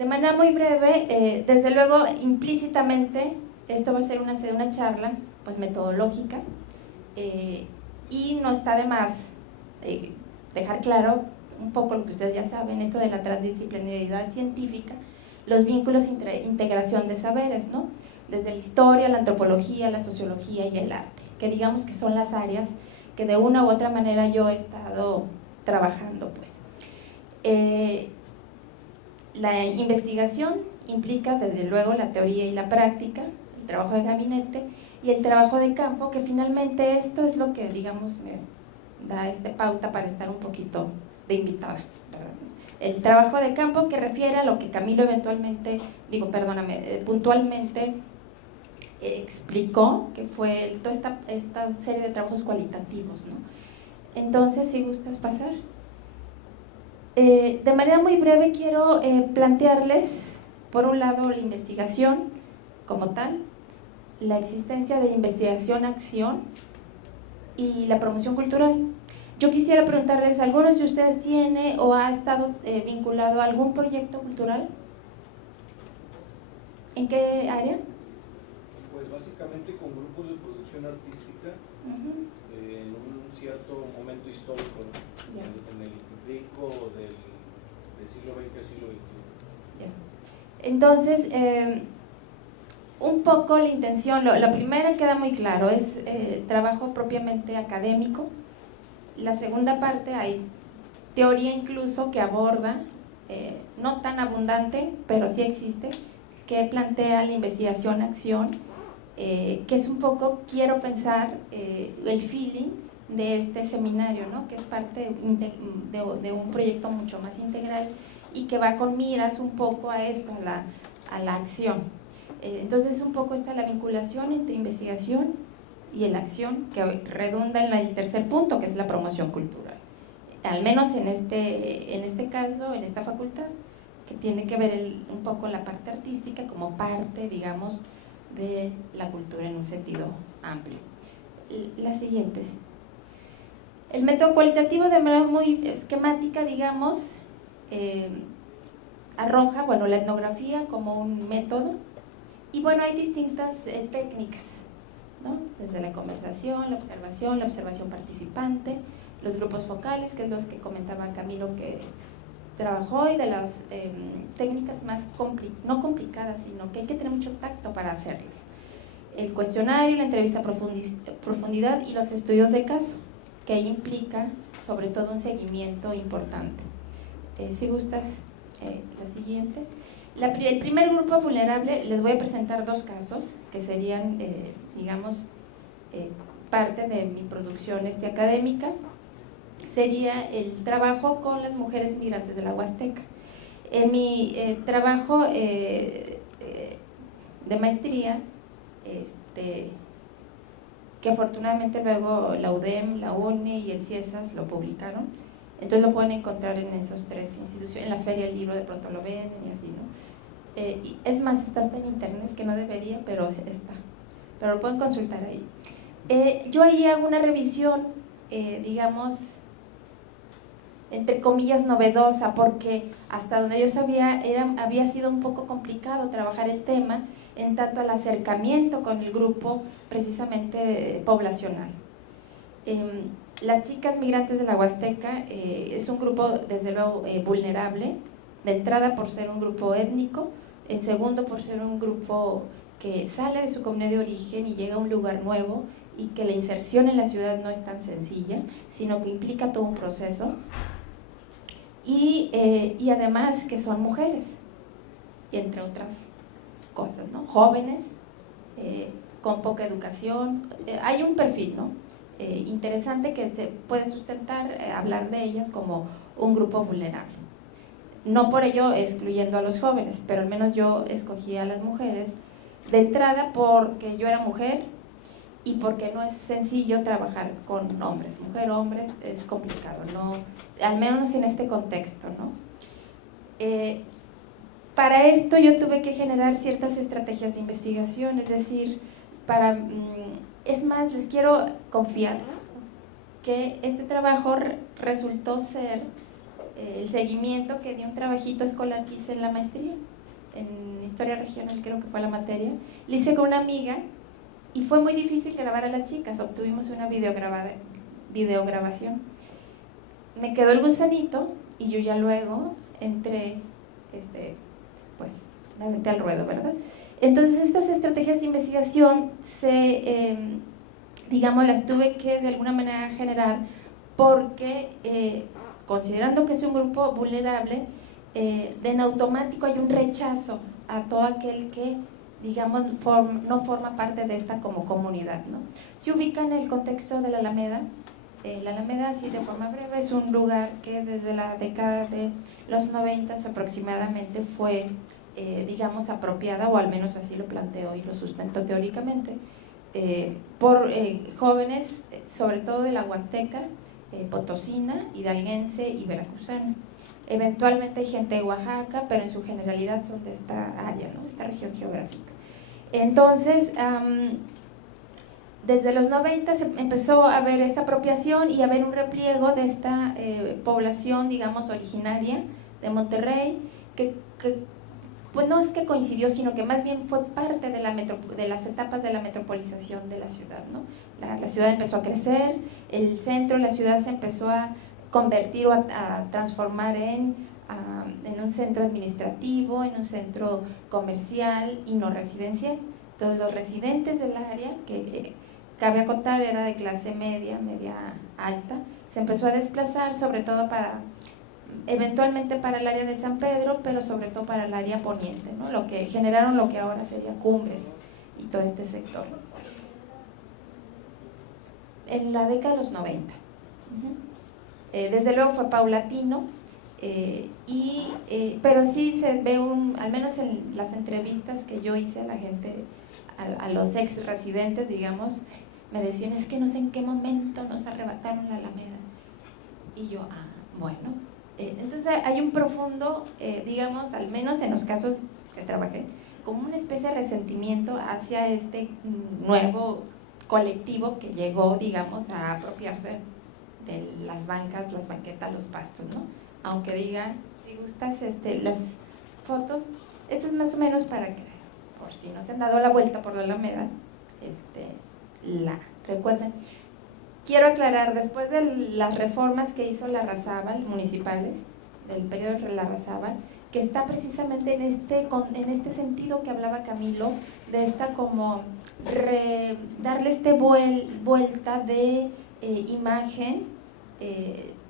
De manera muy breve, desde luego, implícitamente, esto va a ser una charla pues, metodológica, y no está de más dejar claro un poco lo que ustedes ya saben, esto de la transdisciplinariedad científica, los vínculos integración de saberes, ¿no? Desde la historia, la antropología, la sociología y el arte, que digamos que son las áreas que de una u otra manera yo he estado trabajando, pues. La investigación implica desde luego la teoría y la práctica, el trabajo de gabinete y el trabajo de campo, que finalmente esto es lo que, digamos, me da pauta para estar un poquito de invitada, ¿verdad? El trabajo de campo que refiere a lo que Camilo puntualmente explicó, que fue toda esta serie de trabajos cualitativos, ¿no? Entonces, si gustas pasar. De manera muy breve quiero plantearles, por un lado, la investigación como tal, la existencia de investigación-acción y la promoción cultural. Yo quisiera preguntarles, ¿algunos de ustedes tiene o ha estado vinculado a algún proyecto cultural? ¿En qué área? Pues básicamente con grupos de producción artística, en un cierto momento histórico, ¿no? Yeah. En el rico del siglo XX al siglo XXI. Yeah. Entonces, un poco la intención, la primera queda muy claro, es trabajo propiamente académico. La segunda parte hay teoría incluso que aborda, no tan abundante, pero sí existe, que plantea la investigación-acción, que es un poco, quiero pensar, el feeling de este seminario, ¿no? Que es parte de un proyecto mucho más integral y que va con miras un poco a esto, a la acción. Entonces un poco está la vinculación entre investigación y la acción, que redunda en el tercer punto, que es la promoción cultural, al menos en este caso, en esta facultad, que tiene que ver un poco la parte artística como parte, digamos, de la cultura en un sentido amplio. Las siguientes. El método cualitativo, de manera muy esquemática, digamos, arroja, bueno, la etnografía como un método, y bueno, hay distintas técnicas, ¿no? Desde la conversación, la observación participante, los grupos focales, que es los que comentaba Camilo que trabajó, y de las técnicas más no complicadas, sino que hay que tener mucho tacto para hacerlas. El cuestionario, la entrevista a profundidad y los estudios de caso, que ahí implica sobre todo un seguimiento importante. Si gustas, la siguiente. El primer grupo vulnerable, les voy a presentar dos casos que serían, digamos, parte de mi producción académica. Sería el trabajo con las mujeres migrantes de la Huasteca. En mi trabajo de maestría, que afortunadamente luego la UDEM, la UNE y el CIESAS lo publicaron, entonces lo pueden encontrar en esas tres instituciones, en la Feria del Libro de pronto lo ven y así, ¿no? Y es más, está hasta en internet, que no debería, pero está, pero lo pueden consultar ahí. Yo ahí hago una revisión, digamos, entre comillas novedosa, porque hasta donde yo sabía había sido un poco complicado trabajar el tema en tanto al acercamiento con el grupo precisamente poblacional. Las chicas migrantes de la Huasteca es un grupo desde luego vulnerable, de entrada por ser un grupo étnico, en segundo por ser un grupo que sale de su comunidad de origen y llega a un lugar nuevo, y que la inserción en la ciudad no es tan sencilla, sino que implica todo un proceso, y además que son mujeres, y entre otras cosas, ¿no? Jóvenes, con poca educación, hay un perfil, ¿no? Interesante que se puede sustentar, hablar de ellas como un grupo vulnerable. No por ello excluyendo a los jóvenes, pero al menos yo escogí a las mujeres de entrada porque yo era mujer y porque no es sencillo trabajar con hombres. Mujer, hombres es complicado, ¿no? Al menos en este contexto, ¿no? Para esto yo tuve que generar ciertas estrategias de investigación, es decir, es más, les quiero confiar que este trabajo resultó ser el seguimiento que dio un trabajito escolar que hice en la maestría, en Historia Regional, creo que fue la materia. Lo hice con una amiga y fue muy difícil grabar a las chicas, obtuvimos una videograbación. Me quedó el gusanito y yo ya luego entré, pues me aventé al ruedo, ¿verdad? Entonces estas estrategias de investigación digamos, las tuve que de alguna manera generar porque considerando que es un grupo vulnerable, en automático hay un rechazo a todo aquel que, digamos, no forma parte de esta como comunidad, ¿no? Se ubica en el contexto de la Alameda. La Alameda, así de forma breve, es un lugar que desde la década de los 90 aproximadamente fue, digamos, apropiada, o al menos así lo planteo y lo sustento teóricamente, por jóvenes, sobre todo de la Huasteca, potosina, hidalguense y veracruzana. Eventualmente hay gente de Oaxaca, pero en su generalidad son de esta área, ¿no? Esta región geográfica. Entonces, desde los 90 se empezó a ver esta apropiación y a ver un repliego de esta población, digamos, originaria de Monterrey, que pues no es que coincidió, sino que más bien fue parte de las etapas de la metropolización de la ciudad, ¿no? La ciudad empezó a crecer, el centro de la ciudad se empezó a convertir o a transformar en un centro administrativo, en un centro comercial y no residencial. Entonces los residentes del área, que cabe acotar era de clase media, media alta, se empezó a desplazar sobre todo eventualmente para el área de San Pedro, pero sobre todo para el área poniente, ¿no? Lo que generaron lo que ahora sería Cumbres y todo este sector. En la década de los 90. Desde luego fue paulatino, pero sí se ve al menos en las entrevistas que yo hice a la gente, a los ex residentes, digamos, me decían, es que no sé en qué momento nos arrebataron la Alameda. Y yo, bueno. Entonces hay un profundo, digamos, al menos en los casos que trabajé, como una especie de resentimiento hacia este nuevo colectivo que llegó, digamos, a apropiarse de las bancas, las banquetas, los pastos, ¿no? Aunque digan, si gustas, las fotos, esta es más o menos para que, por si no se han dado la vuelta por la Alameda, la recuerden. Quiero aclarar, después de las reformas que hizo Larrazábal, municipales, del periodo de Larrazábal, que está precisamente en este sentido que hablaba Camilo, de esta como darle vuelta de imagen,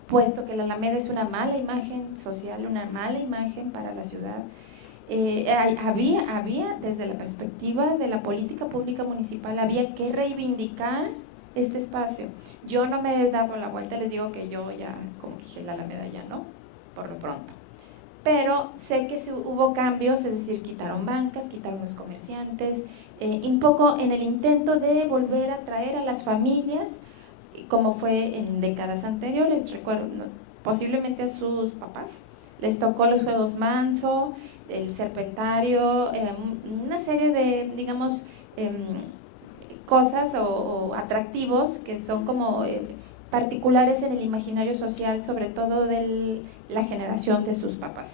puesto que la Alameda es una mala imagen social, una mala imagen para la ciudad. Había, desde la perspectiva de la política pública municipal, había que reivindicar este espacio. Yo no me he dado la vuelta, les digo que yo ya, como dije, la Alameda ya no, por lo pronto. Pero sé que hubo cambios, es decir, quitaron bancas, quitaron los comerciantes, un poco en el intento de volver a traer a las familias, como fue en décadas anteriores. Recuerdo, posiblemente a sus papás les tocó los juegos Manso, el Serpentario, una serie de, digamos, cosas o atractivos que son como particulares en el imaginario social, sobre todo de la generación de sus papás.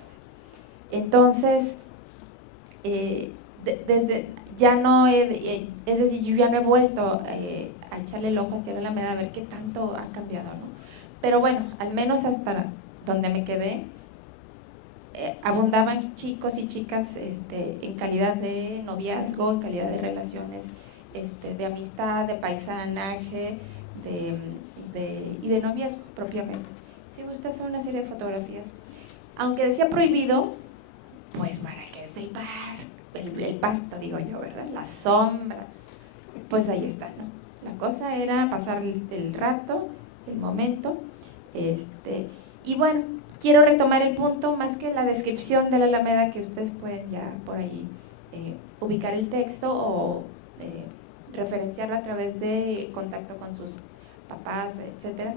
Entonces, desde ya no es decir, yo ya no he vuelto a echarle el ojo hacia la Alameda a ver qué tanto ha cambiado, ¿no? Pero bueno, al menos hasta donde me quedé, abundaban chicos y chicas en calidad de noviazgo, en calidad de relaciones de amistad, de paisanaje y de noviazgo propiamente. Si gustas, son una serie de fotografías. Aunque decía prohibido, pues para qué es el pasto, digo yo, ¿verdad? La sombra, pues ahí está, ¿no? La cosa era pasar el rato, el momento, y bueno, quiero retomar el punto, más que la descripción de la Alameda, que ustedes pueden ya por ahí ubicar el texto o referenciarlo a través de contacto con sus papás, etcétera,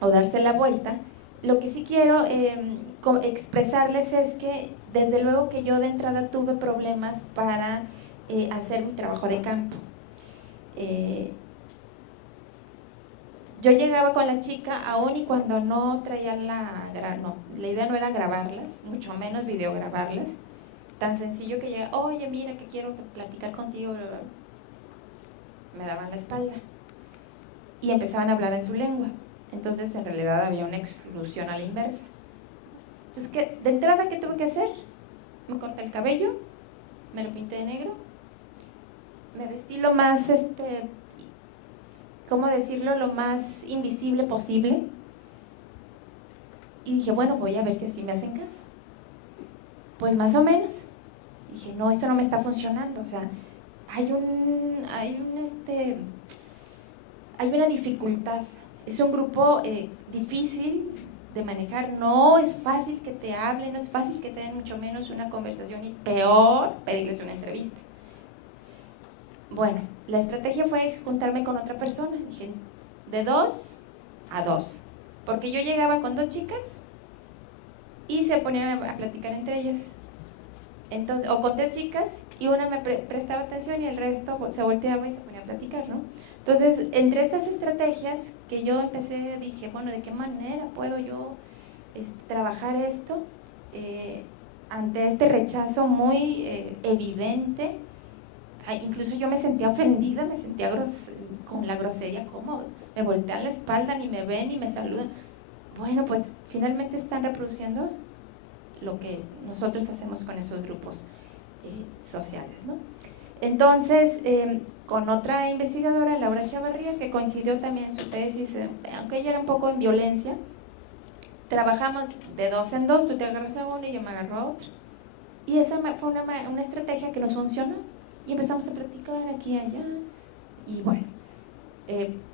o darse la vuelta. Lo que sí quiero expresarles es que desde luego que yo de entrada tuve problemas para hacer mi trabajo de campo. yo llegaba con la chica aún y cuando no traía la idea no era grabarlas, mucho menos videograbarlas, tan sencillo que llega, oye, mira que quiero platicar contigo, bla, bla, bla. Me daban la espalda y empezaban a hablar en su lengua, entonces en realidad había una exclusión a la inversa. Entonces, de entrada, ¿qué tuve que hacer? Me corté el cabello, me lo pinté de negro, me vestí lo más, ¿cómo decirlo?, lo más invisible posible, y dije, bueno, voy a ver si así me hacen caso. Pues más o menos. Dije, no, esto no me está funcionando, o sea, hay una dificultad, es un grupo difícil de manejar, no es fácil que te hablen, no es fácil que te den mucho menos una conversación y peor pedirles una entrevista. Bueno, la estrategia fue juntarme con otra persona, dije, de 2 a 2, porque yo llegaba con 2 chicas y se ponían a platicar entre ellas. Entonces, o con 3 chicas y una me prestaba atención y el resto se volteaba y se ponía a platicar, ¿no? Entonces, entre estas estrategias que yo empecé, dije, bueno, ¿de qué manera puedo yo trabajar esto ante este rechazo muy evidente? Incluso yo me sentía ofendida, me sentía con la grosería, ¿cómo? Me voltean la espalda, ni me ven, ni me saludan. Bueno, pues finalmente están reproduciendo lo que nosotros hacemos con esos grupos sociales, ¿no? Entonces, con otra investigadora, Laura Chavarría, que coincidió también en su tesis, aunque ella era un poco en violencia, trabajamos de 2 en 2, tú te agarras a una y yo me agarro a otra. Y esa fue una estrategia que nos funcionó. Y empezamos a platicar aquí y allá. Y bueno,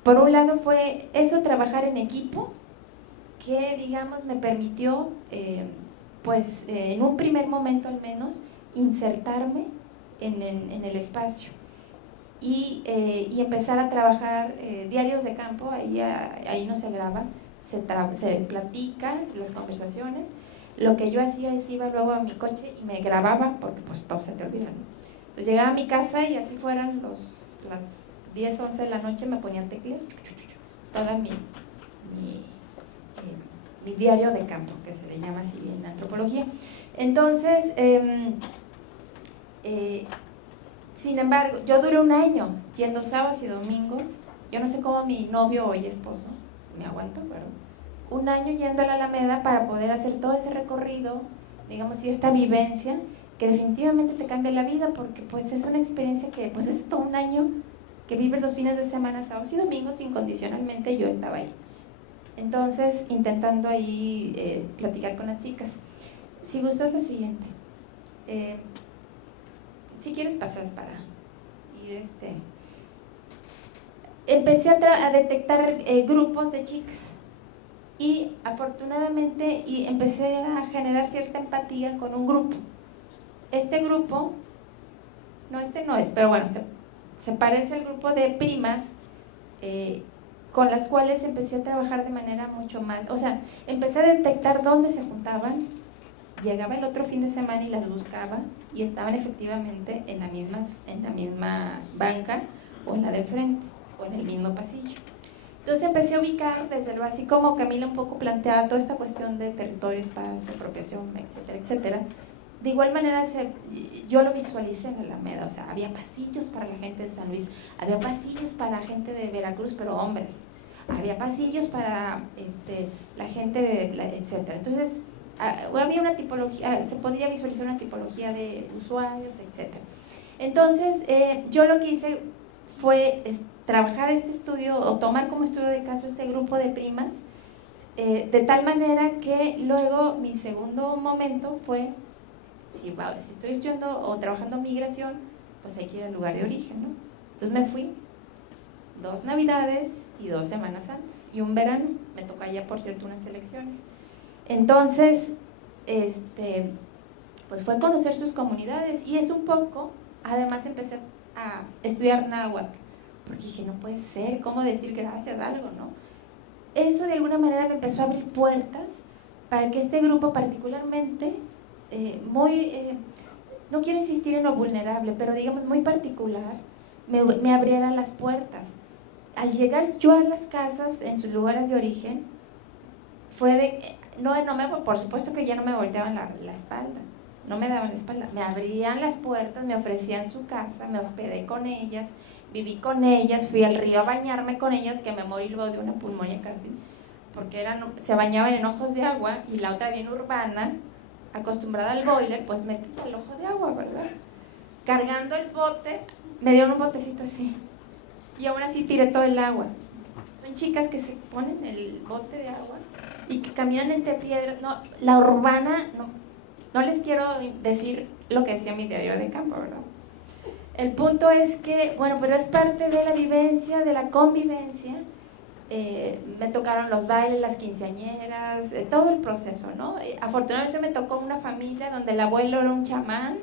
por un lado fue eso, trabajar en equipo, que digamos me permitió, en un primer momento al menos, insertarme en el espacio y empezar a trabajar diarios de campo, ahí no se graba, se platica las conversaciones. Lo que yo hacía es iba luego a mi coche y me grababa, porque pues todo se te olvida, ¿no? Entonces llegaba a mi casa y así fueran las 10, 11 de la noche me ponía a teclear toda mi diario de campo, que se le llama así en antropología. Entonces, sin embargo, yo duré 1 año yendo sábados y domingos. Yo no sé cómo mi novio, hoy esposo, me aguantó, pero 1 año yendo a la Alameda para poder hacer todo ese recorrido, digamos, y esta vivencia que definitivamente te cambia la vida, porque pues es una experiencia que pues es todo 1 año que vives los fines de semana, sábados y domingos, incondicionalmente. Yo estaba ahí. Entonces, intentando ahí platicar con las chicas. Si gustas, la siguiente. Si quieres pasas para ir Empecé a detectar grupos de chicas y afortunadamente empecé a generar cierta empatía con un grupo. Este grupo, no, no es, pero bueno, se parece al grupo de primas con las cuales empecé a trabajar de manera mucho más, o sea, empecé a detectar dónde se juntaban, llegaba el otro fin de semana y las buscaba y estaban efectivamente en la misma banca o en la de frente o en el mismo pasillo. Entonces empecé a ubicar desde lo así como Camila un poco planteaba toda esta cuestión de territorio, espacio, apropiación, etcétera, etcétera. De igual manera yo lo visualicé en la Alameda, o sea, había pasillos para la gente de San Luis, había pasillos para gente de Veracruz, pero hombres, había pasillos para la gente de, etcétera. Entonces, había una tipología, se podría visualizar una tipología de usuarios, etcétera. Entonces, yo lo que hice fue trabajar este estudio, o tomar como estudio de caso este grupo de primas, de tal manera que luego mi segundo momento fue, si estoy estudiando o trabajando migración, pues hay que ir al lugar de origen, ¿no? Entonces me fui 2 navidades y 2 semanas antes, y un verano, me toca ya por cierto unas elecciones. Entonces, pues fue conocer sus comunidades, y es un poco, además empecé a estudiar náhuatl, porque dije, no puede ser, ¿cómo decir gracias a algo, no? Eso de alguna manera me empezó a abrir puertas para que este grupo particularmente, no quiero insistir en lo vulnerable, pero digamos muy particular, me abriera las puertas. al llegar yo a las casas en sus lugares de origen, fue por supuesto que ya no me volteaban la espalda, no me daban la espalda, me abrían las puertas, me ofrecían su casa, me hospedé con ellas, viví con ellas, fui al río a bañarme con ellas, que me morí luego de una pulmonía casi, porque se bañaban en ojos de agua, y la otra bien urbana, acostumbrada al boiler, pues métete al ojo de agua, ¿verdad? Cargando el bote, me dieron un botecito así, y aún así tiré todo el agua. Son chicas que se ponen el bote de agua y que caminan entre piedras. No, la urbana, no les quiero decir lo que decía mi diario de campo, ¿verdad? El punto es que, bueno, pero es parte de la vivencia, de la convivencia. Me tocaron los bailes, las quinceañeras, todo el proceso, ¿no? Afortunadamente me tocó una familia donde el abuelo era un chamán.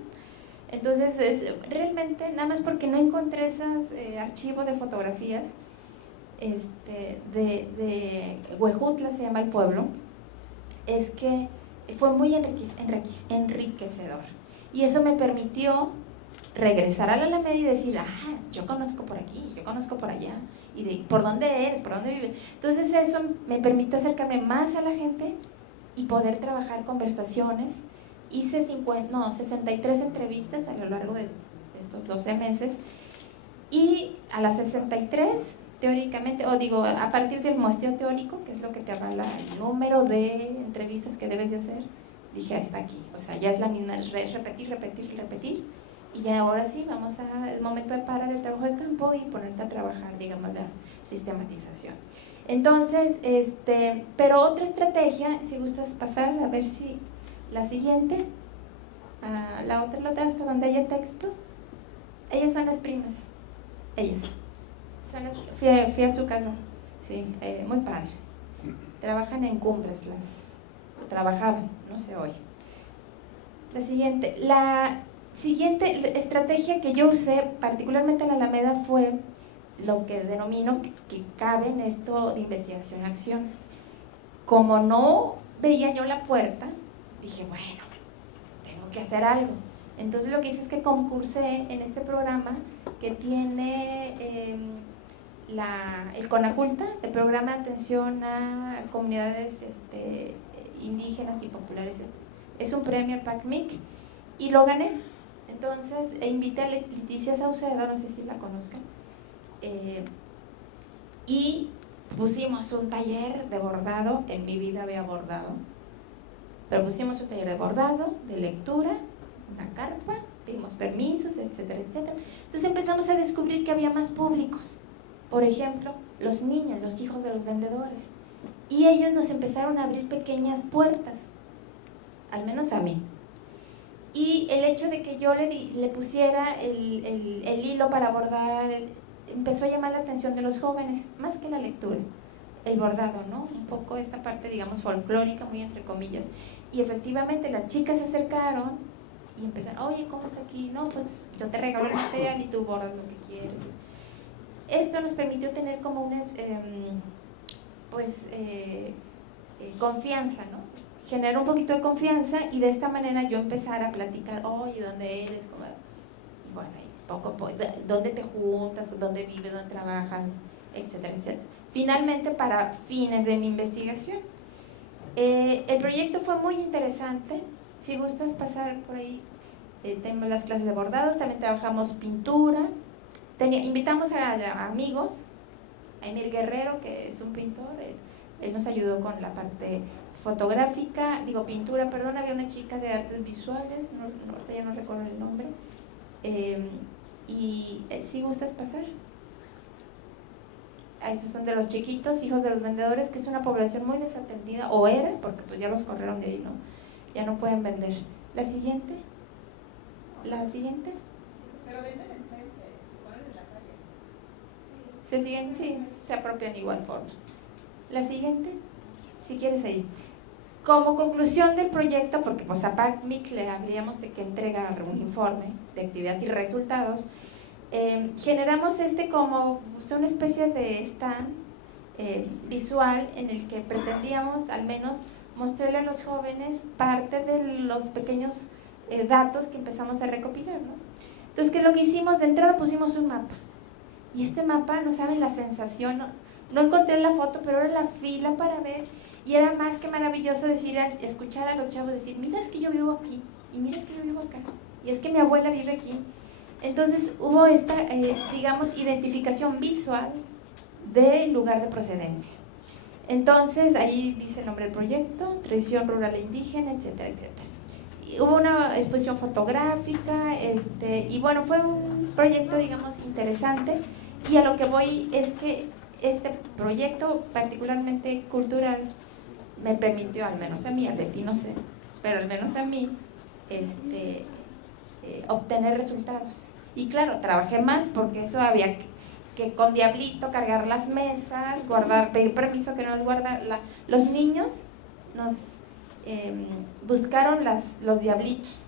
Entonces, realmente, nada más porque no encontré ese archivo de fotografías, de Huejutla se llama el pueblo, es que fue muy enriquecedor. Y eso me permitió regresar a la Alameda y decir, yo conozco por aquí, yo conozco por allá, y por dónde eres, por dónde vives. Entonces eso me permitió acercarme más a la gente y poder trabajar conversaciones. Hice 63 entrevistas a lo largo de estos 12 meses, y a las 63, teóricamente, a partir del muestreo teórico, que es lo que te avala el número de entrevistas que debes de hacer, dije, está aquí, o sea, ya es la misma, es repetir, y ya ahora sí, es momento de parar el trabajo de campo y ponerte a trabajar, digamos, la sistematización. Entonces, pero otra estrategia, si gustas pasar, a ver si la siguiente, la otra hasta donde haya texto, ellas son las primas, ellas. Fui a su casa, sí, muy padre. Trabajan en Cumbres, trabajaban, no se oye. La siguiente estrategia que yo usé, particularmente en la Alameda, fue lo que denomino que cabe en esto de investigación-acción. Como no veía yo la puerta, dije, bueno, tengo que hacer algo. Entonces lo que hice es que concursé en este programa que tiene el CONACULTA, el Programa de Atención a Comunidades Indígenas y Populares. Es un premio PACMIC y lo gané. Entonces invité a Leticia Saucedo, no sé si la conozcan, y pusimos un taller de bordado. En mi vida había bordado, pero pusimos un taller de bordado, de lectura, una carpa, pedimos permisos, etcétera, etcétera. Entonces empezamos a descubrir que había más públicos, por ejemplo, los niños, los hijos de los vendedores, y ellos nos empezaron a abrir pequeñas puertas, al menos a mí. Y el hecho de que yo le pusiera el hilo para bordar, empezó a llamar la atención de los jóvenes, más que la lectura, el bordado, ¿no? Un poco esta parte, digamos, folclórica, muy entre comillas. Y efectivamente las chicas se acercaron y empezaron, oye, ¿cómo está aquí? No, pues yo te regalo el material y tú bordas lo que quieres. Esto nos permitió tener como una, confianza, ¿no? Generar un poquito de confianza, y de esta manera yo empezar a platicar, oye, ¿dónde eres? Y bueno, poco a poco, ¿dónde te juntas? ¿Dónde vives? ¿Dónde trabajas? Etcétera, etcétera. Finalmente, para fines de mi investigación. El proyecto fue muy interesante. Si gustas pasar por ahí, tenemos las clases de bordados, también trabajamos pintura. Invitamos a amigos, a Emir Guerrero, que es un pintor, él nos ayudó con la parte fotográfica, pintura, perdón, había una chica de artes visuales, ahorita ya no recuerdo el nombre, si gustas pasar. Esos son de los chiquitos, hijos de los vendedores, que es una población muy desatendida, o era, porque pues ya los corrieron de ahí, ¿no? Ya no pueden vender. La siguiente. Pero venden enfrente, ponen en la calle. Se siguen, sí, se apropian de igual forma. La siguiente, si quieres ahí. Como conclusión del proyecto, porque pues a PACMIC le habríamos de que entregar un informe de actividades y resultados, generamos como una especie de stand visual en el que pretendíamos al menos mostrarle a los jóvenes parte de los pequeños datos que empezamos a recopilar, ¿no? Entonces, ¿qué es lo que hicimos? De entrada pusimos un mapa Y este mapa, no saben la sensación, no encontré la foto, pero era la fila para ver, y era más que maravilloso escuchar a los chavos decir, mira, es que yo vivo aquí, y mira, es que yo vivo acá, y es que mi abuela vive aquí. Entonces hubo esta, digamos, identificación visual del lugar de procedencia. Entonces ahí dice el nombre del proyecto, tradición rural e indígena, etcétera, etcétera. Y hubo una exposición fotográfica, y bueno, fue un proyecto, digamos, interesante, y a lo que voy es que este proyecto particularmente cultural me permitió, al menos a mí, a Leti no sé, pero al menos a mí, obtener resultados. Y claro, trabajé más porque eso había que con diablito cargar las mesas, pedir permiso que nos guardara. Los niños nos buscaron los diablitos,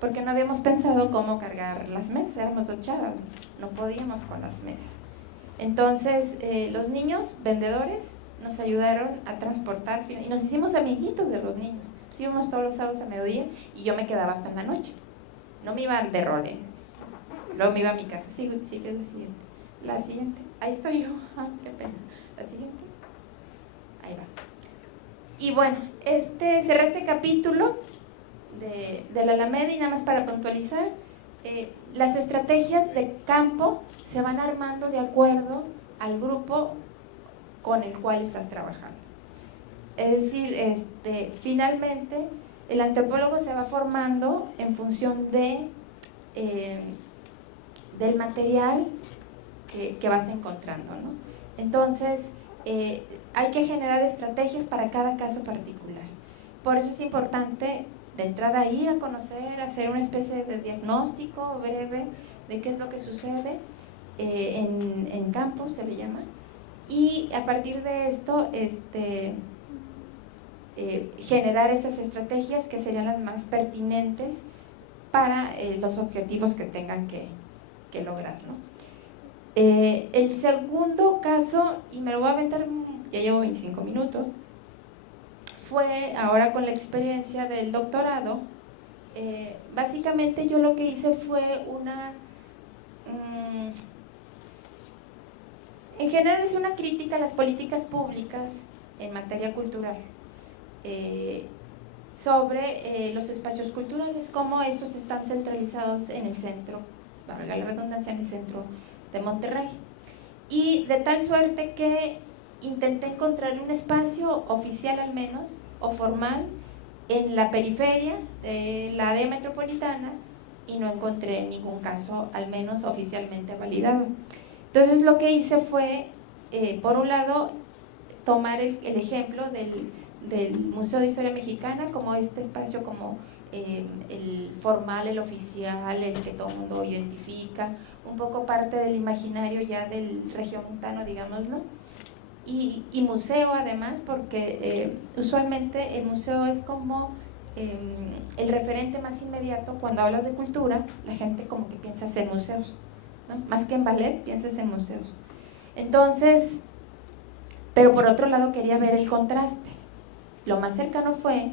porque no habíamos pensado cómo cargar las mesas, éramos dos chavas, no podíamos con las mesas. Entonces, los niños vendedores nos ayudaron a transportar, y nos hicimos amiguitos de los niños. Pues íbamos todos los sábados a mediodía y yo me quedaba hasta en la noche. No me iba de rol, luego me iba a mi casa. Sí, que es la siguiente. La siguiente. Ahí estoy yo. Qué pena. La siguiente. Ahí va. Y bueno, cerré este capítulo de la Alameda, y nada más para puntualizar, las estrategias de campo se van armando de acuerdo al grupo con el cual estás trabajando. Es decir, finalmente el antropólogo se va formando en función del material que vas encontrando, ¿no? Entonces, hay que generar estrategias para cada caso particular. Por eso es importante de entrada ir a conocer, hacer una especie de diagnóstico breve de qué es lo que sucede en campo, se le llama, y a partir de esto generar estas estrategias que serían las más pertinentes para los objetivos que tengan que lograr, ¿no? El segundo caso, y me lo voy a aventar, ya llevo 25 minutos, fue ahora con la experiencia del doctorado. Básicamente yo lo que hice fue en general es una crítica a las políticas públicas en materia cultural, sobre los espacios culturales, cómo estos están centralizados en el centro, valga la redundancia, en el centro de Monterrey, y de tal suerte que intenté encontrar un espacio oficial al menos, o formal, en la periferia del área metropolitana, y no encontré ningún caso, al menos oficialmente validado. Entonces lo que hice fue, por un lado, tomar el ejemplo del Museo de Historia Mexicana como este espacio como el formal, el oficial, el que todo el mundo identifica, un poco parte del imaginario ya del regiomontano, digámoslo, y museo además, porque usualmente el museo es como el referente más inmediato. Cuando hablas de cultura, la gente como que piensas en museos, ¿no? Más que en ballet, piensas en museos. Entonces, pero por otro lado quería ver el contraste. Lo más cercano fue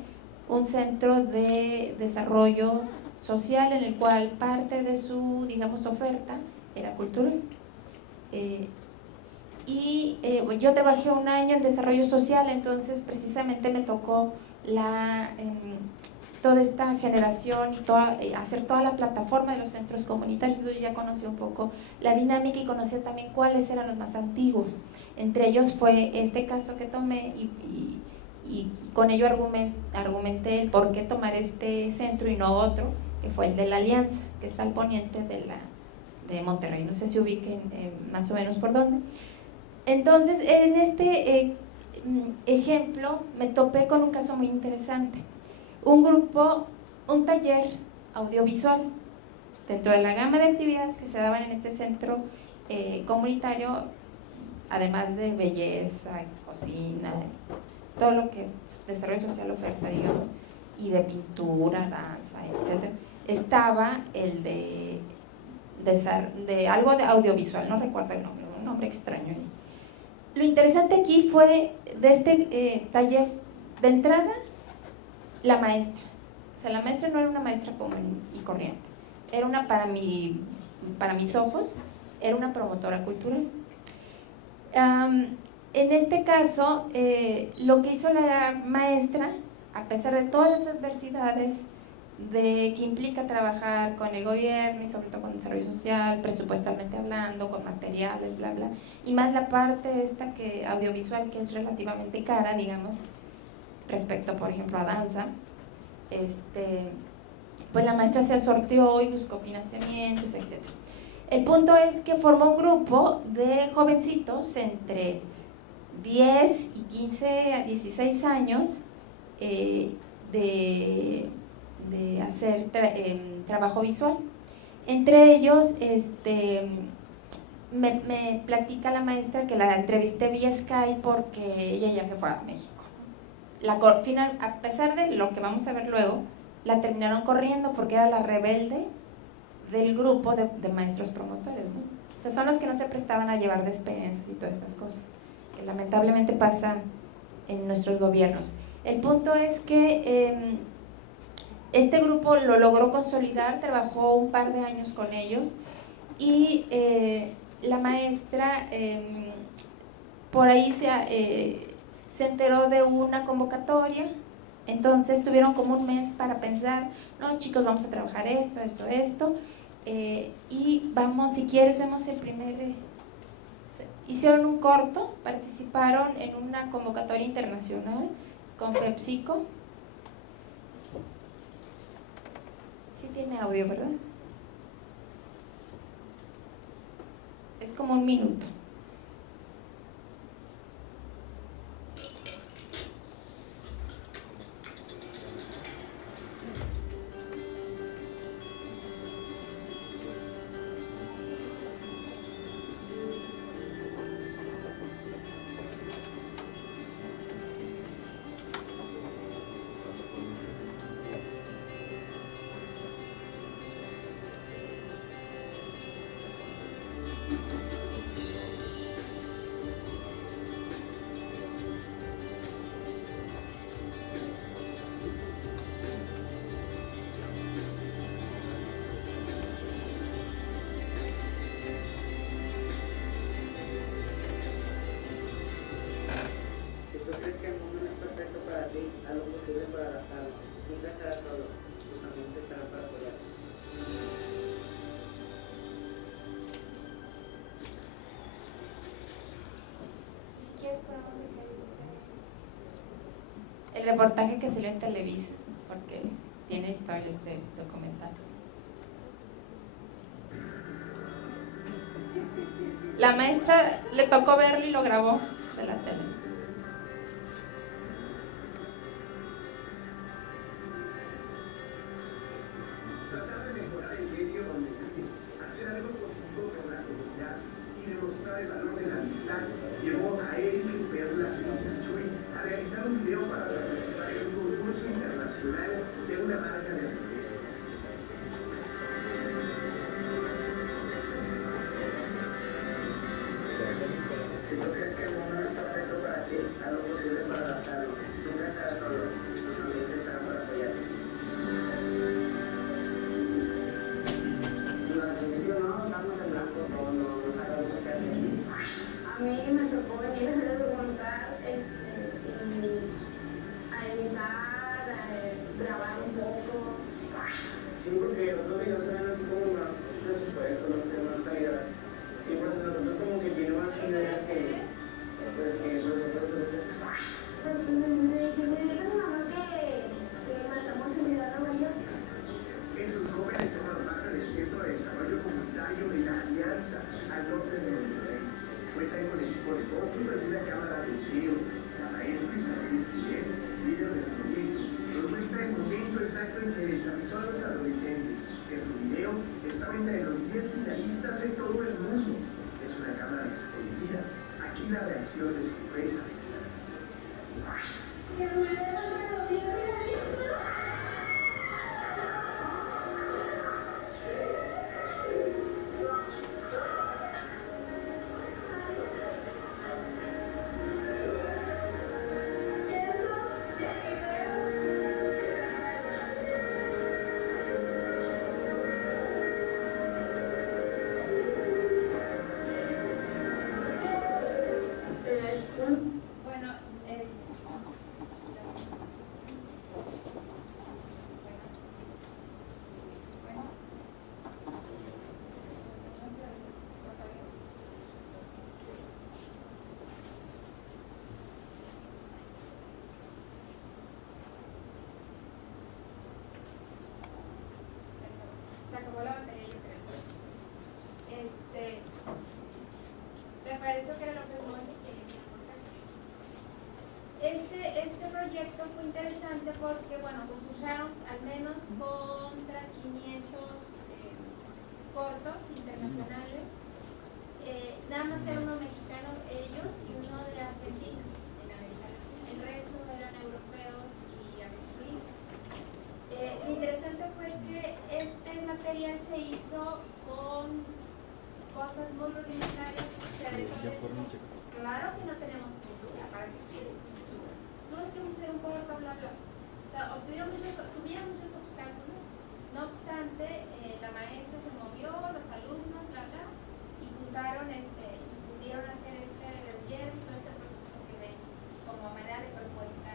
un centro de desarrollo social en el cual parte de su, digamos, oferta era cultural. Yo trabajé un año en desarrollo social, entonces precisamente me tocó toda esta generación y hacer toda la plataforma de los centros comunitarios. Yo ya conocí un poco la dinámica y conocía también cuáles eran los más antiguos. Entre ellos fue este caso que tomé y con ello argumenté el por qué tomar este centro y no otro, que fue el de la Alianza, que está al poniente de Monterrey. No sé si ubiquen más o menos por dónde. Entonces, en este ejemplo me topé con un caso muy interesante. Un taller audiovisual dentro de la gama de actividades que se daban en este centro comunitario, además de belleza, cocina, todo lo que desarrollo social oferta, digamos, y de pintura, danza, etc. Estaba el de algo de audiovisual, no recuerdo el nombre, un nombre extraño ahí. Lo interesante aquí fue de este taller, de entrada, la maestra. O sea, la maestra no era una maestra común y corriente, era una, para mis ojos, era una promotora cultural. En este caso, lo que hizo la maestra, a pesar de todas las adversidades de que implica trabajar con el gobierno y sobre todo con el desarrollo social, presupuestalmente hablando, con materiales, bla, bla, y más la parte esta que audiovisual, que es relativamente cara, digamos, respecto, por ejemplo, a danza, pues la maestra se sorteó y buscó financiamientos, etc. El punto es que formó un grupo de jovencitos entre 10 y 15 a 16 años de hacer trabajo visual. Entre ellos, me platica la maestra que la entrevisté vía Skype porque ella ya se fue a México. Final, a pesar de lo que vamos a ver luego, la terminaron corriendo porque era la rebelde del grupo de maestros promotores, ¿no? O sea, son los que no se prestaban a llevar despensas y todas estas cosas, que lamentablemente pasa en nuestros gobiernos. El punto es que este grupo lo logró consolidar, trabajó un par de años con ellos y la maestra por ahí se enteró de una convocatoria. Entonces tuvieron como un mes para pensar, no chicos, vamos a trabajar esto, y vamos, si quieres, vemos el primer... hicieron un corto, participaron en una convocatoria internacional con PepsiCo. Sí tiene audio, ¿verdad? Es como un minuto. El reportaje que salió en Televisa, porque tiene historia este documental. La maestra le tocó verlo y lo grabó de la tele. Tratar de mejorar el medio donde vivimos, hacer algo positivo por la comunidad y demostrar el valor de la amistad llevó a Eric Perla Chuy a realizar un video para participar en un concurso internacional de una marca de refrescos. Si tú crees que el mundo no es perfecto para ti, haz lo posible para adaptarlo. Nunca estarás solo, tus amigos estarán para apoyarte. Al principio no, estamos en blanco, no sabemos qué hacer. A mí me tocó venir a hacer el documental, a editar, a grabar un poco. Sí, porque otros videos se ven así como más presupuesto, no sé, más calidad. Y pues nosotros como que tiene más ideas que nosotros. Pues me dice mi mamá que matamos el video a mayor. Estos jóvenes toman parte del Centro de Desarrollo Comunitario de la Alianza, al norte de Monterrey. Cuentan con equipo de cómputo y una cámara de video. La maestra Isabel Esquivel, líder del proyecto, nos muestra el momento exacto en que desavisó a los adolescentes que su video estaba entre los 10 finalistas en todo el mundo. Es una cámara escondida. Aquí la reacción de sorpresa. interesante porque, bueno, concursaron al menos contra 500 cortos internacionales. Nada más era uno mexicano, ellos, y uno de Argentina, en América. El resto eran europeos y americanos. Lo interesante fue que este material se hizo con cosas muy rudimentarias. Claro que no tenemos cultura, ¿para qué quieres cultura? No es que ser un corto, bla, bla. O sea, tuvieron muchos obstáculos. No obstante, la maestra se movió, los alumnos, bla, bla, y juntaron, y pudieron hacer este taller y todo este proceso que ven como manera de propuesta,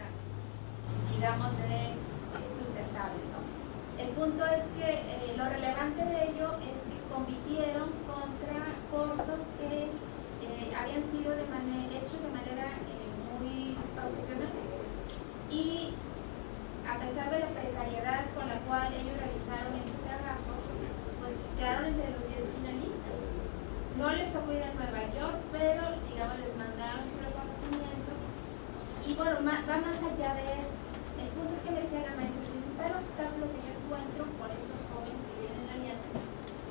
digamos, de sustentable, ¿no? El punto es que lo relevante de ello es que compitieron contra cortos que habían sido hechos de manera muy profesional, y a pesar de la precariedad con la cual ellos realizaron este trabajo, pues quedaron entre los 10 finalistas. No les tocó ir a Nueva York, pero digamos les mandaron su reconocimiento. Y bueno, va más allá de eso. El punto es que me decía la maestra, el principal obstáculo que yo encuentro con estos jóvenes que vienen en la alianza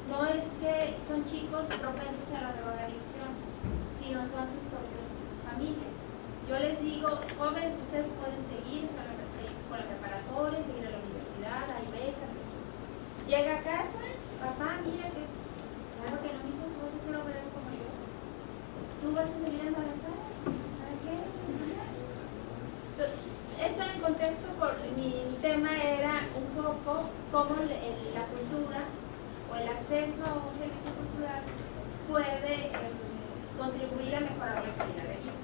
no es que son chicos propensos a la drogadicción, sino son sus propias familias. Yo les digo, jóvenes, ustedes pueden seguir con la preparatoria, seguir a la universidad, hay becas. Llega a casa, papá, mira que, claro que no, hijo, tú vas a ser obrero como yo. Tú vas a seguir embarazada. ¿Para qué? Esto en el contexto, mi tema era un poco cómo la cultura o el acceso a un servicio cultural puede contribuir a mejorar la calidad de vida.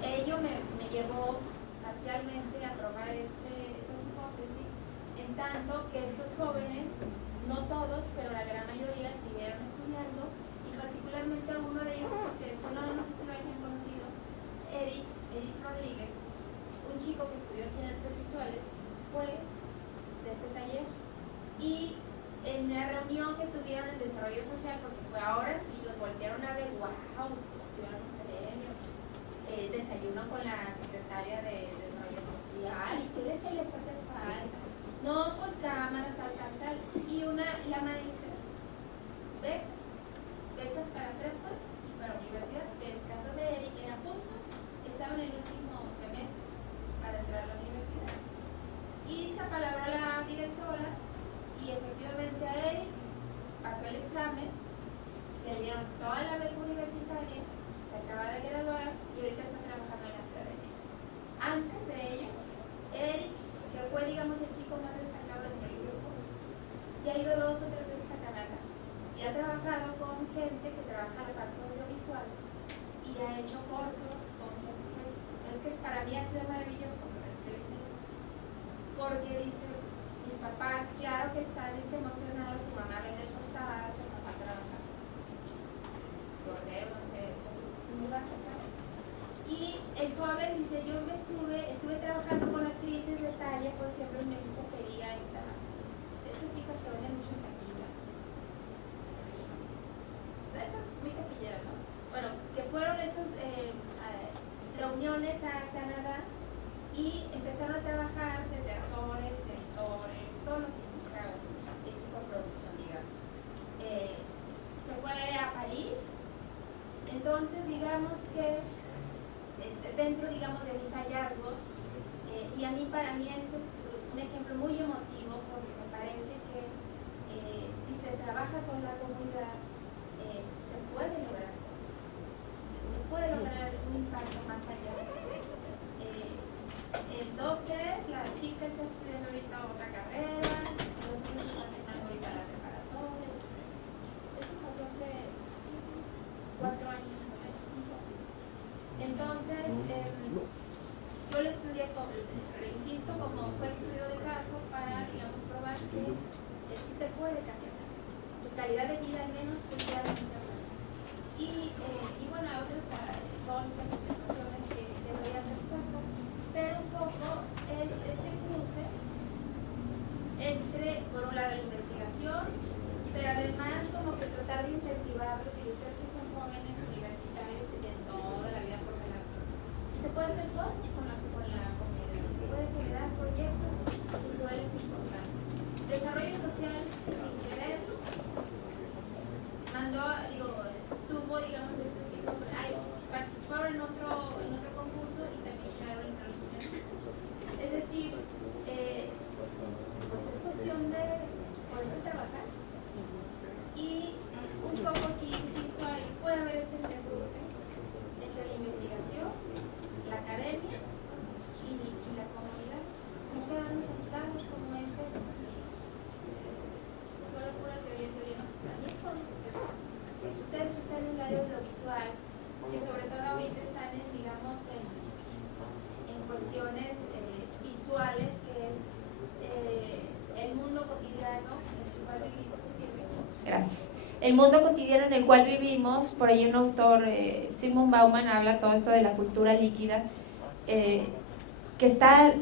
Ello me llevó parcialmente a probar esta hipótesis, en tanto que estos jóvenes, no todos, pero la gran mayoría, siguieron estudiando, y particularmente uno de ellos, porque no sé si lo hayan conocido, Eric Rodríguez, un chico que estudió aquí en artes visuales, fue de este taller, y en la reunión que tuvieron en desarrollo social, porque fue ahora sí los voltearon a ver, wow, tuvieron un premio, desayuno con la secretaria de desarrollo social, y qué les hace falta. No, pues cámaras, tal. Y la maestra, becas para prepa y para universidad. En el caso de Eric era justo, estaba en el último semestre para entrar a la universidad. Y se apalabró a la directora, y efectivamente a Eric pasó el examen, le dieron toda la beca universitaria, se acaba de graduar y ahorita está trabajando en la Ciudad de México. Antes de ello, Eric, que fue, digamos, el chico más destacado en el grupo, ya ha ido 2 o 3 veces a Canadá y ha trabajado con gente que trabaja en la parte audiovisual y ha hecho cortos con gente. Es que para mí ha sido maravilloso porque dice, mis papás, claro que están emocionados, su mamá vende tostadas, su papá trabaja cordero, no sé, muy básica. Y el joven dice, yo estuve trabajando con actrices de talla, por ejemplo, en México sería estas chicas que venden mucho en taquilla. Estas muy taquilleras, ¿no? Bueno, que fueron estas reuniones a Canadá y empezaron a trabajar desde actores, editores, todo lo que significa el tipo de producción, digamos. Se fue a París, entonces digamos que dentro, digamos, de mis hallazgos, y para mí esto es un ejemplo muy emotivo porque me parece que si se trabaja con la comunidad se puede lograr cosas, se puede lograr un impacto más allá. El 2-3, la chica está estudiando ahorita otra carrera, los niños están terminando ahorita la preparatoria. Esto pasó hace 4 años más o menos, 5 años. Entonces, yo lo estudié, insisto, como fue estudio de caso para, digamos, probar que sí te puede cambiar tu calidad de vida, al menos culturalmente hablando. Y bueno, hay otras situaciones que doy al respecto, pero un poco es este cruce exposiciones visuales, que es el mundo cotidiano en el cual vivimos. Gracias. El mundo cotidiano en el cual vivimos, por ahí un autor, Zygmunt Bauman, habla todo esto de la cultura líquida, que está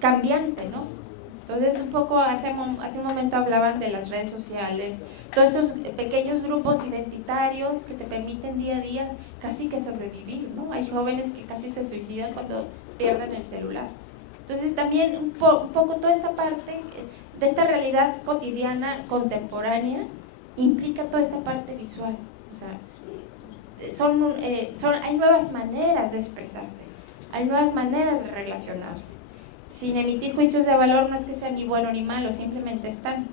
cambiante, ¿no? Entonces, un poco hace un momento hablaban de las redes sociales, todos esos pequeños grupos identitarios que te permiten día a día casi que sobrevivir, ¿no? Hay jóvenes que casi se suicidan cuando pierden el celular. Entonces, también un poco toda esta parte de esta realidad cotidiana, contemporánea, implica toda esta parte visual. O sea, hay nuevas maneras de expresarse, hay nuevas maneras de relacionarse. Sin emitir juicios de valor, no es que sean ni bueno ni malo, simplemente están.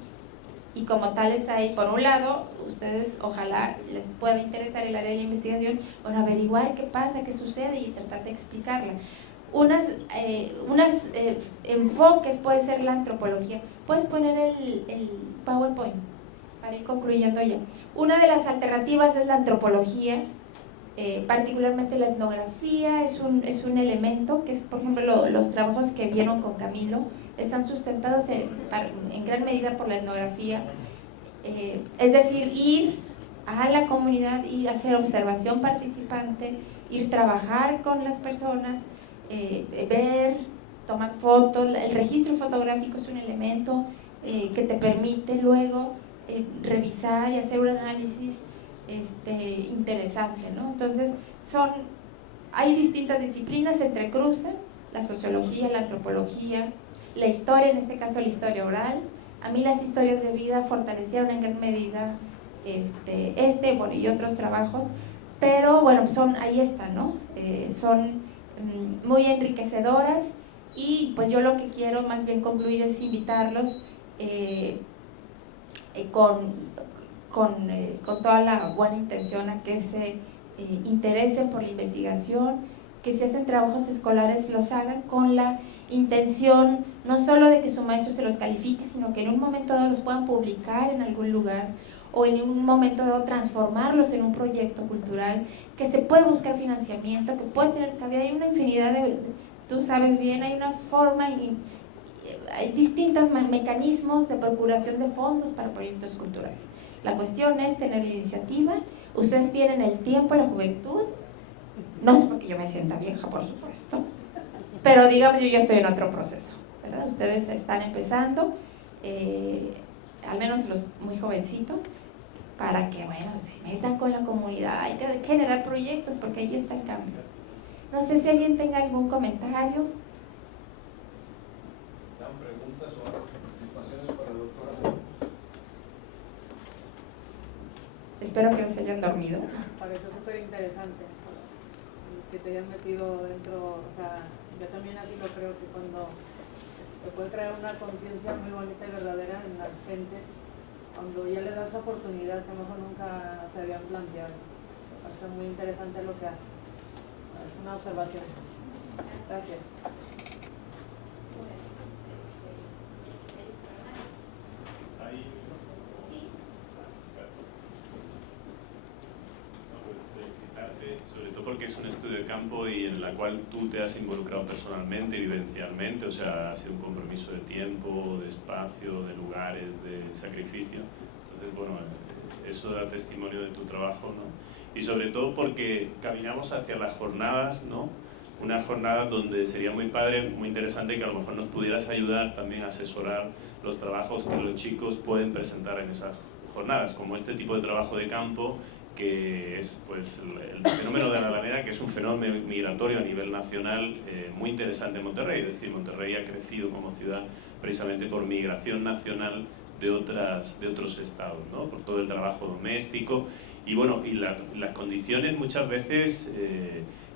Y como tales hay, por un lado, ustedes ojalá les pueda interesar el área de la investigación, bueno, averiguar qué pasa, qué sucede y tratar de explicarla. Unas enfoques puede ser la antropología. Puedes poner el PowerPoint para ir concluyendo ya. Una de las alternativas es la antropología, particularmente la etnografía es un elemento que es, por ejemplo, los trabajos que vieron con Camilo están sustentados en gran medida por la etnografía, es decir, ir a la comunidad, ir a hacer observación participante, ir a trabajar con las personas, ver, tomar fotos. El registro fotográfico es un elemento que te permite luego revisar y hacer un análisis interesante, ¿no? Entonces, hay distintas disciplinas, se entrecruzan, la sociología, la antropología, la historia, en este caso la historia oral. A mí las historias de vida fortalecieron en gran medida bueno, y otros trabajos, pero bueno, ahí está, ¿no? Son muy enriquecedoras y pues yo lo que quiero más bien concluir es invitarlos con toda la buena intención a que se interesen por la investigación, que si hacen trabajos escolares los hagan con la intención no solo de que su maestro se los califique, sino que en un momento dado los puedan publicar en algún lugar o en un momento dado transformarlos en un proyecto cultural, que se puede buscar financiamiento, que puede tener cabida. Hay una infinidad tú sabes bien, hay una forma y hay distintos mecanismos de procuración de fondos para proyectos culturales. La cuestión es tener la iniciativa. Ustedes tienen el tiempo, la juventud. No es porque yo me sienta vieja, por supuesto, pero digamos, yo ya estoy en otro proceso, ¿verdad? Ustedes están empezando, al menos los muy jovencitos, para que, bueno, se metan con la comunidad. Hay que generar proyectos porque ahí está el cambio. No sé si alguien tenga algún comentario. ¿Dan preguntas o participaciones para la doctora? Espero que no se hayan dormido. Pareció súper interesante que te hayan metido dentro, o sea, yo también así lo creo, que cuando se puede crear una conciencia muy bonita y verdadera en la gente, cuando ya le das oportunidad que a lo mejor nunca se habían planteado. Me parece muy interesante lo que hace. Es una observación. Gracias. Sobre todo porque es un estudio de campo y en la cual tú te has involucrado personalmente, vivencialmente, o sea, ha sido un compromiso de tiempo, de espacio, de lugares, de sacrificio. Entonces, bueno, eso da testimonio de tu trabajo, ¿no? Y sobre todo porque caminamos hacia las jornadas, ¿no? Una jornada donde sería muy padre, muy interesante que a lo mejor nos pudieras ayudar también a asesorar los trabajos que los chicos pueden presentar en esas jornadas, como este tipo de trabajo de campo, que es pues el fenómeno de la Alameda, que es un fenómeno migratorio a nivel nacional muy interesante en Monterrey. Es decir, Monterrey ha crecido como ciudad precisamente por migración nacional de otros estados, ¿no? Por todo el trabajo doméstico y bueno, y las condiciones muchas veces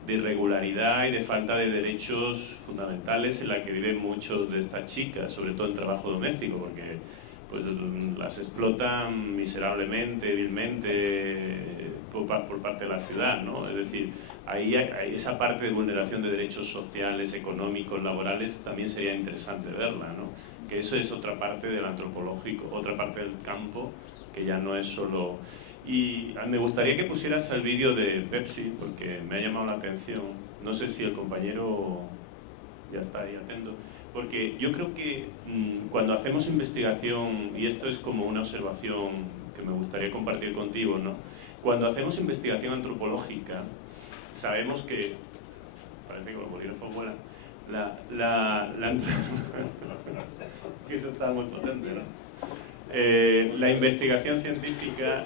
de irregularidad y de falta de derechos fundamentales en la que viven muchos de estas chicas, sobre todo el trabajo doméstico, porque pues las explotan miserablemente, vilmente por parte de la ciudad, ¿no? Es decir, ahí hay esa parte de vulneración de derechos sociales, económicos, laborales, también sería interesante verla, ¿no? Que eso es otra parte del antropológico, otra parte del campo, que ya no es solo... Y me gustaría que pusieras el vídeo de Pepsi, porque me ha llamado la atención. No sé si el compañero ya está. estar ahí atento, porque yo creo que cuando hacemos investigación, y esto es como una observación que me gustaría compartir contigo, ¿no? Cuando hacemos investigación antropológica, sabemos que, parece que los bolígrafos vuelan, que eso está muy potente, ¿no? La investigación científica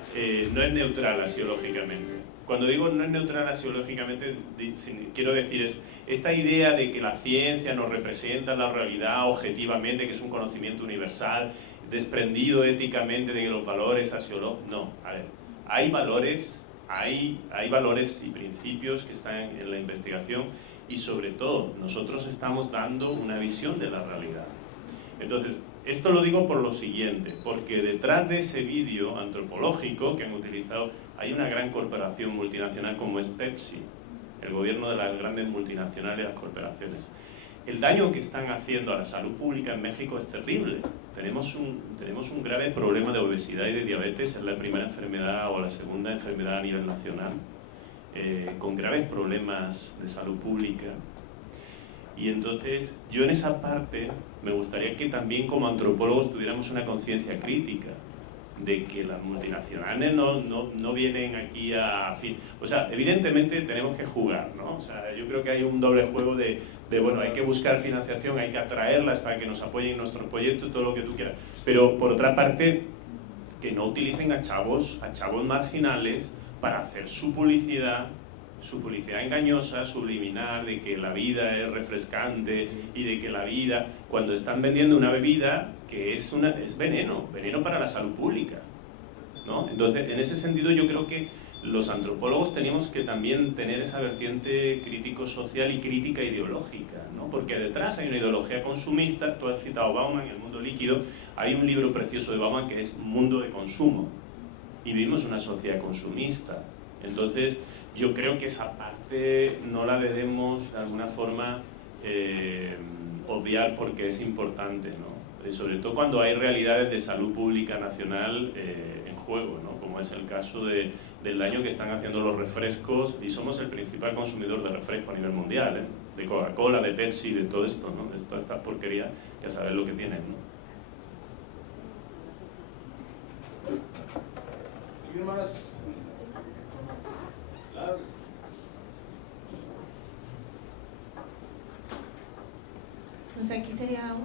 no es neutral axiológicamente. Cuando digo no es neutral axiológicamente, quiero decir es esta idea de que la ciencia nos representa la realidad objetivamente, que es un conocimiento universal, desprendido éticamente de los valores axiológicos. No, a ver, hay valores y principios que están en la investigación y sobre todo nosotros estamos dando una visión de la realidad. Entonces, esto lo digo por lo siguiente, porque detrás de ese vídeo antropológico que han utilizado hay una gran corporación multinacional como es Pepsi, el gobierno de las grandes multinacionales y las corporaciones. El daño que están haciendo a la salud pública en México es terrible. Tenemos un grave problema de obesidad y de diabetes, es la primera enfermedad o la segunda enfermedad a nivel nacional, con graves problemas de salud pública. Y entonces, yo en esa parte me gustaría que también como antropólogos tuviéramos una conciencia crítica de que las multinacionales no vienen aquí a... O sea, evidentemente tenemos que jugar, ¿no? O sea, yo creo que hay un doble juego de bueno, hay que buscar financiación, hay que atraerlas para que nos apoyen en nuestros proyectos, todo lo que tú quieras. Pero, por otra parte, que no utilicen a chavos marginales para hacer su publicidad engañosa, subliminal, de que la vida es refrescante y de que la vida, cuando están vendiendo una bebida que es veneno para la salud pública, ¿no? Entonces, en ese sentido yo creo que los antropólogos tenemos que también tener esa vertiente crítico-social y crítica ideológica, ¿no? Porque detrás hay una ideología consumista. Tú has citado Bauman, El mundo líquido. Hay un libro precioso de Bauman que es Mundo de consumo, y vivimos una sociedad consumista. Entonces, yo creo que esa parte no la debemos de alguna forma obviar porque es importante, ¿no? Sobre todo cuando hay realidades de salud pública nacional en juego, ¿no? Como es el caso del daño que están haciendo los refrescos, y somos el principal consumidor de refresco a nivel mundial, ¿eh? De Coca-Cola, de Pepsi, de todo esto, ¿no? De toda esta porquería, que a saber lo que tienen, ¿no? ¿Alguien más? Claro. O sea, aquí sería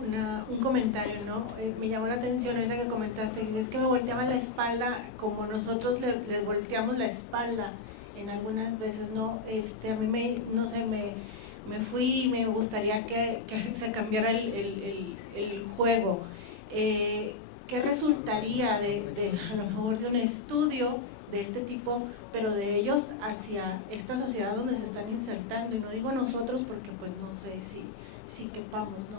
un comentario, ¿no? Me llamó la atención ahorita que comentaste, dices que me volteaban la espalda como nosotros les volteamos la espalda en algunas veces, ¿no? A mí no sé, me fui y me gustaría que se cambiara el juego. ¿Qué resultaría a lo mejor de un estudio de este tipo, pero de ellos hacia esta sociedad donde se están insertando? Y no digo nosotros porque pues no sé si quepamos, ¿no?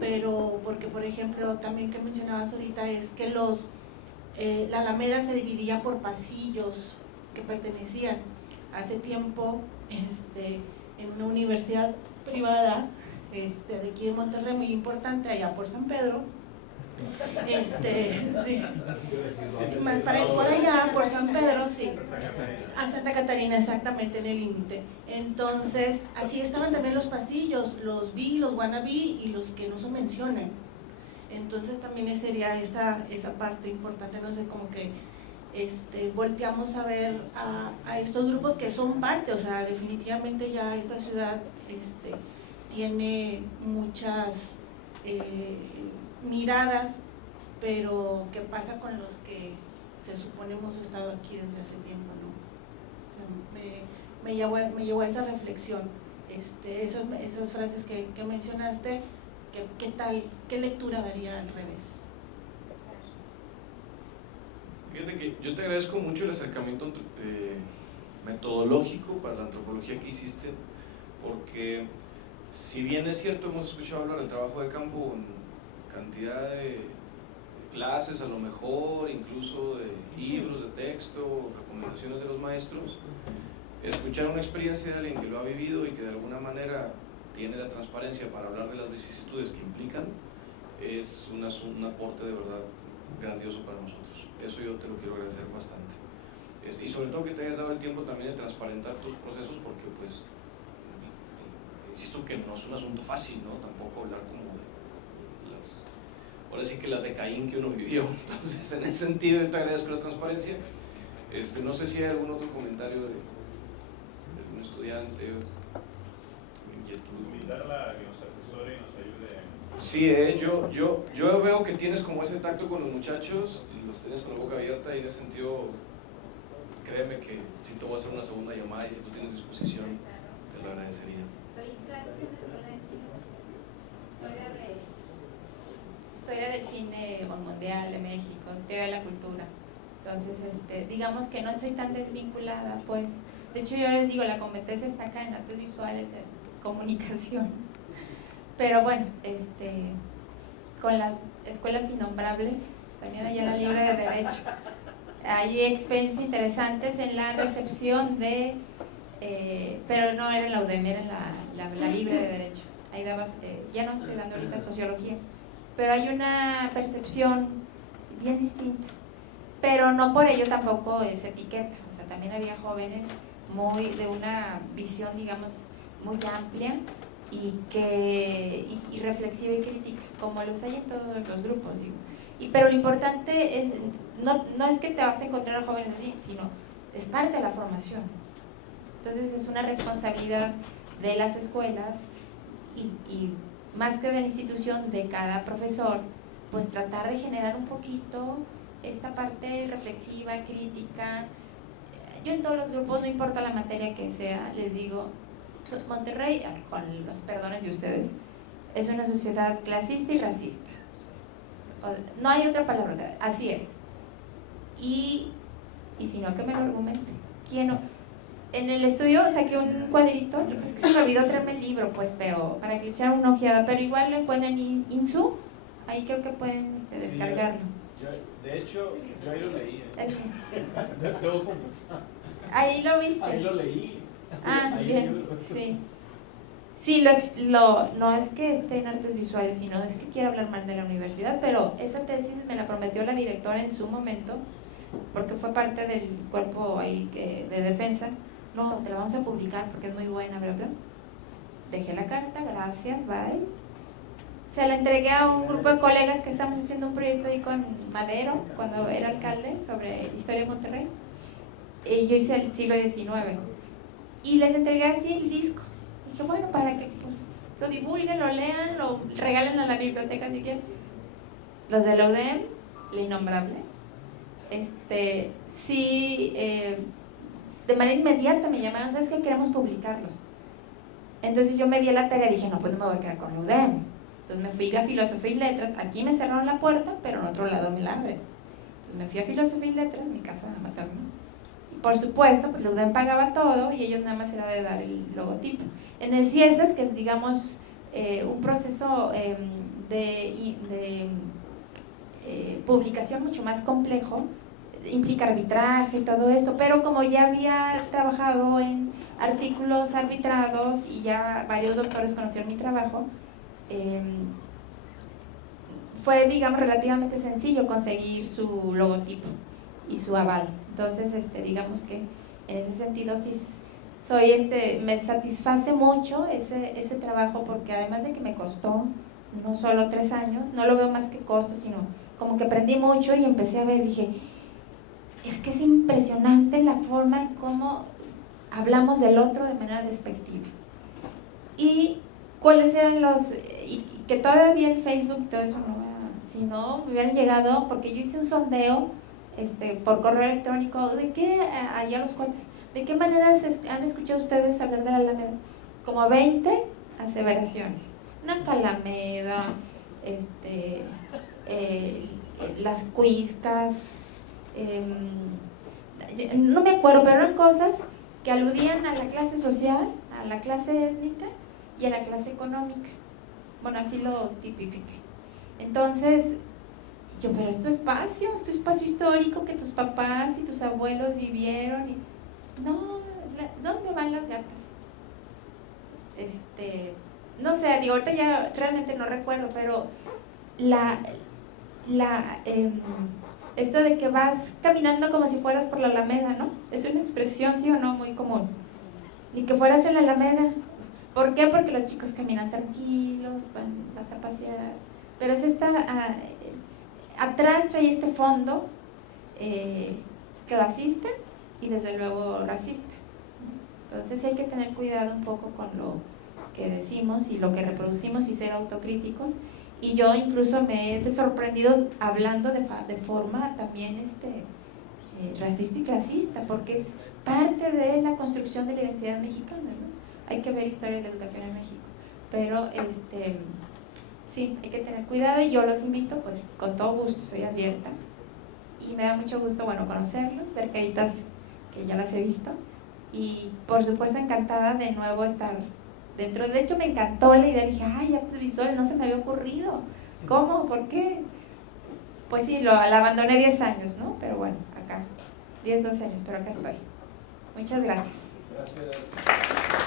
Pero porque, por ejemplo, también que mencionabas ahorita es que la Alameda se dividía por pasillos que pertenecían hace tiempo en una universidad privada de aquí de Monterrey, muy importante, allá por San Pedro. Sí. Más para ir por allá, por San Pedro, sí, a Santa Catarina, exactamente en el límite. Entonces, así estaban también los pasillos, los wannabe y los que no se mencionan. Entonces también sería esa parte importante, no sé, como que volteamos a ver a estos grupos que son parte, o sea, definitivamente ya esta ciudad tiene muchas miradas, pero ¿qué pasa con los que se supone hemos estado aquí desde hace tiempo, ¿no? O sea, me llevó a esa reflexión, esas frases que mencionaste, ¿qué lectura daría al revés? Fíjate que yo te agradezco mucho el acercamiento metodológico para la antropología que hiciste, porque si bien es cierto, hemos escuchado hablar del trabajo de campo en cantidad de clases, a lo mejor, incluso de libros de texto, recomendaciones de los maestros, escuchar una experiencia de alguien que lo ha vivido y que de alguna manera tiene la transparencia para hablar de las vicisitudes que implican, es un aporte de verdad grandioso para nosotros. Eso yo te lo quiero agradecer bastante. Y sobre todo que te hayas dado el tiempo también de transparentar tus procesos, porque pues insisto que no es un asunto fácil, ¿no? Tampoco hablar como de las, ahora sí que las de Caín que uno vivió. Entonces, en ese sentido, yo te agradezco la transparencia. No sé si hay algún otro comentario de algún estudiante o inquietud. Invitarla a que nos asesore y nos ayude. Sí, yo veo que tienes como ese tacto con los muchachos, y los tienes con la boca abierta, y en ese sentido, créeme que si te voy a hacer una segunda llamada y si tú tienes disposición, te lo agradecería. Doy clases en la escuela de cine, historia del cine mundial de México, teoría de la cultura. Entonces, digamos que no soy tan desvinculada, pues. De hecho, yo les digo, la competencia está acá en artes visuales, en comunicación. Pero bueno, con las escuelas innombrables, también hay en la Libre de Derecho. Hay experiencias interesantes en la recepción de, pero no era en la UDEM, era en la Libre de Derecho. Ahí dabas, ya no estoy dando ahorita sociología, pero hay una percepción bien distinta. Pero no por ello tampoco es etiqueta, o sea, también había jóvenes de una visión, digamos, muy amplia y reflexiva y crítica, como los hay en todos los grupos, digo. Pero lo importante es, no es que te vas a encontrar a jóvenes así, sino es parte de la formación. Entonces es una responsabilidad de las escuelas y más que de la institución, de cada profesor, pues tratar de generar un poquito esta parte reflexiva, crítica. Yo en todos los grupos, no importa la materia que sea, les digo, Monterrey, con los perdones de ustedes, es una sociedad clasista y racista. No hay otra palabra, o sea, así es. Y si no, que me lo argumente. ¿Quién no? En el estudio saqué un cuadrito, es que se me olvidó traerme el libro, pues, pero para que le echaran una ojeada, pero igual lo encuentran en INSU, ahí creo que pueden descargarlo. De hecho, yo ahí lo leí. Debo confesar. ¿Ahí lo viste? Ahí lo leí. Ah, ahí bien, sí. Sí, no es que esté en artes visuales, sino es que quiero hablar más de la universidad, pero esa tesis me la prometió la directora en su momento, porque fue parte del cuerpo ahí de defensa. No, te la vamos a publicar porque es muy buena, bla, bla. Dejé la carta, gracias, bye. Se la entregué a un grupo de colegas que estamos haciendo un proyecto ahí con Madero, cuando era alcalde, sobre historia de Monterrey. Y yo hice el siglo XIX. Y les entregué así el disco. Dije, bueno, para que pues, lo divulguen, lo lean, lo regalen a la biblioteca si quieren. Los de la UDEM, la innombrable, sí, de manera inmediata me llamaron, ¿sabes qué? Queremos publicarlos. Entonces yo me di a la tarea y dije, no, pues no me voy a quedar con la UDEM. Entonces me fui a Filosofía y Letras, aquí me cerraron la puerta, pero en otro lado me la abren. Entonces me fui a Filosofía y Letras, mi casa materna. Y por supuesto, pues la UDEM pagaba todo y ellos nada más era de dar el logotipo. En el CIESAS, que es, digamos, un proceso de publicación mucho más complejo, implica arbitraje y todo esto, pero como ya había trabajado en artículos arbitrados y ya varios doctores conocieron mi trabajo, fue, digamos, relativamente sencillo conseguir su logotipo y su aval. Entonces, digamos que en ese sentido sí me satisface mucho ese trabajo, porque además de que me costó no solo 3 años, no lo veo más que costo, sino como que aprendí mucho y empecé a ver, dije, es que es impresionante la forma en cómo hablamos del otro de manera despectiva. Y cuáles eran y que todavía el Facebook y todo eso si no me hubieran llegado, porque yo hice un sondeo por correo electrónico, de qué, allá los cuates, de qué maneras han escuchado ustedes hablar de la Alameda, como 20 aseveraciones, una Calameda, las cuiscas, no me acuerdo, pero eran cosas que aludían a la clase social, a la clase étnica y a la clase económica. Bueno, así lo tipifiqué. Entonces, pero esto es espacio histórico que tus papás y tus abuelos vivieron. No, ¿dónde van las gatas? No sé, digo, ahorita ya realmente no recuerdo, pero esto de que vas caminando como si fueras por la Alameda, ¿no? Es una expresión, sí o no, muy común. Ni que fueras en la Alameda. ¿Por qué? Porque los chicos caminan tranquilos, vas a pasear, pero es atrás trae este fondo clasista y desde luego racista. Entonces hay que tener cuidado un poco con lo que decimos y lo que reproducimos y ser autocríticos. Y yo incluso me he sorprendido hablando de forma también racista y clasista, porque es parte de la construcción de la identidad mexicana, ¿no? Hay que ver historia de la educación en México, pero sí, hay que tener cuidado y yo los invito, pues con todo gusto, estoy abierta y me da mucho gusto, bueno, conocerlos, ver caritas que ya las he visto y por supuesto encantada de nuevo estar dentro. De hecho me encantó la idea, dije, ay, artes visuales, no se me había ocurrido, ¿cómo? ¿Por qué? Pues sí, la abandoné 10 años, ¿no? Pero bueno, acá, 10, 12 años, pero acá estoy. Muchas gracias. Gracias.